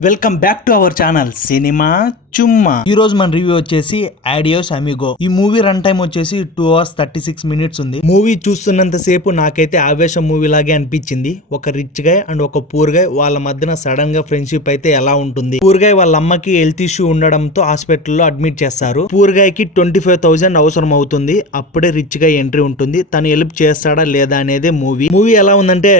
Welcome back to our channel cinema Chumma. ఈ రోజు మన రివ్యూ వచ్చేసి ఆడియోస్ అమిగో. ఈ మూవీ రన్ టైం వచ్చేసి 2 hours 36 minutes ఉంది. మూవీ చూస్తున్నంత సేపు నాకైతే ఆవేశం మూవీ లాగే అనిపించింది. ఒక రిచ్ గాయ్ అండ్ ఒక పూర్ గాయ్ వాళ్ళ మధ్యన సడన్ గా ఫ్రెండ్షిప్ అయితే ఎలా ఉంటుంది. పూర్ గాయ్ వాళ్ళ అమ్మకి హెల్త్ ఇష్యూ ఉండడంతో హాస్పిటల్లో అడ్మిట్ చేస్తారు. పూర్ గాయ్ కి 25,000 అవసరం అవుతుంది. అప్పుడే రిచ్ గాయ్ ఎంట్రీ ఉంటుంది. తను హెల్ప్ చేస్తాడా లేదా అనేది మూవీ ఎలా ఉందంటే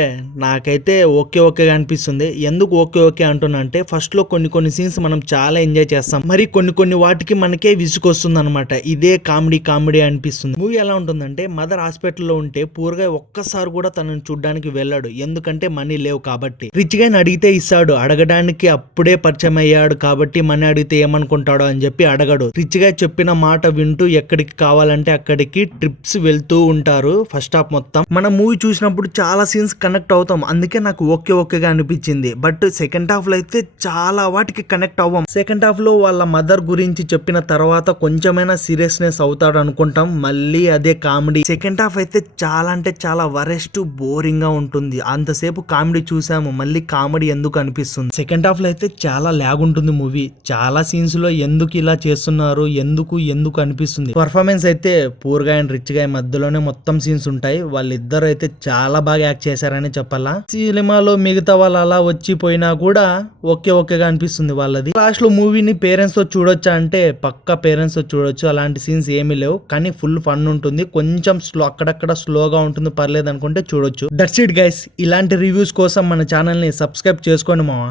నాకైతే ఓకేగా అనిపిస్తుంది. ఎందుకు ఓకే అంటున్నా అంటే ఫస్ట్ లో కొన్ని సీన్స్ మనం చాలా ఎంజాయ్ చేస్తాం. మరి కొన్ని వాటికి మనకే విసుకొస్తుంది అనమాట. ఇదే కామెడీ అనిపిస్తుంది. మూవీ ఎలా ఉంటుందంటే మదర్ హాస్పిటల్లో ఉంటే పూర్గా ఒక్కసారి కూడా తనని చూడడానికి వెళ్ళాడు. ఎందుకంటే మనీ లేవు కాబట్టి. రిచ్ గాని అడిగితే ఇస్తాడు. అడగడానికి అప్పుడే పరిచయం అయ్యాడు కాబట్టి మనీ అడిగితే ఏమనుకుంటాడో అని చెప్పి అడగడు. రిచ్ గా చెప్పిన మాట వింటూ ఎక్కడికి కావాలంటే అక్కడికి ట్రిప్స్ వెళ్తూ ఉంటారు. ఫస్ట్ హాఫ్ మొత్తం మనం మూవీ చూసినప్పుడు చాలా సీన్స్ కనెక్ట్ అవుతాం. అందుకే నాకు ఓకేగా అనిపించింది. బట్ సెకండ్ హాఫ్ లో అయితే చాలా వాటికి కనెక్ట్ అవ్వం. సెకండ్ హాఫ్ లో వాళ్ళ మదర్ గురించి చెప్పిన తర్వాత కొంచెమైనా సీరియస్నెస్ అవుతాడు అనుకుంటాం. మళ్ళీ అదే కామెడీ. సెకండ్ హాఫ్ అయితే చాలా అంటే చాలా వరెస్ట్ బోరింగ్ గా ఉంటుంది. అంతసేపు కామెడీ చూసాము, మళ్ళీ కామెడీ ఎందుకు అనిపిస్తుంది. సెకండ్ హాఫ్ లో అయితే చాలా లాగ్ ఉంటుంది మూవీ. చాలా సీన్స్ లో ఎందుకు ఇలా చేస్తున్నారు, ఎందుకు అనిపిస్తుంది. పర్ఫార్మెన్స్ అయితే పూర్ గా అండ్ రిచ్ గా మధ్యలోనే మొత్తం సీన్స్ ఉంటాయి. వాళ్ళిద్దరు అయితే చాలా బాగా యాక్ట్ చేశారని చెప్పాలా. సినిమాలో మిగతా వాళ్ళు అలా వచ్చిపోయినా కూడా ఓకేగా అనిపిస్తుంది వాళ్ళది. లాస్ట్ లో మూవీని పేరెంట్స్ తో చూడొచ్చా అంటే పక్కా పేరెంట్స్ తో చూడొచ్చు. అలాంటి సీన్స్ ఏమీ లేవు, కానీ ఫుల్ ఫన్ ఉంటుంది. కొంచెం అక్కడక్కడ స్లోగా ఉంటుంది, పర్లేదు అనుకుంటే చూడొచ్చు. That's it guys. ఇలాంటి రివ్యూస్ కోసం మన ఛానల్ ని సబ్స్క్రైబ్ చేసుకోండి మావా.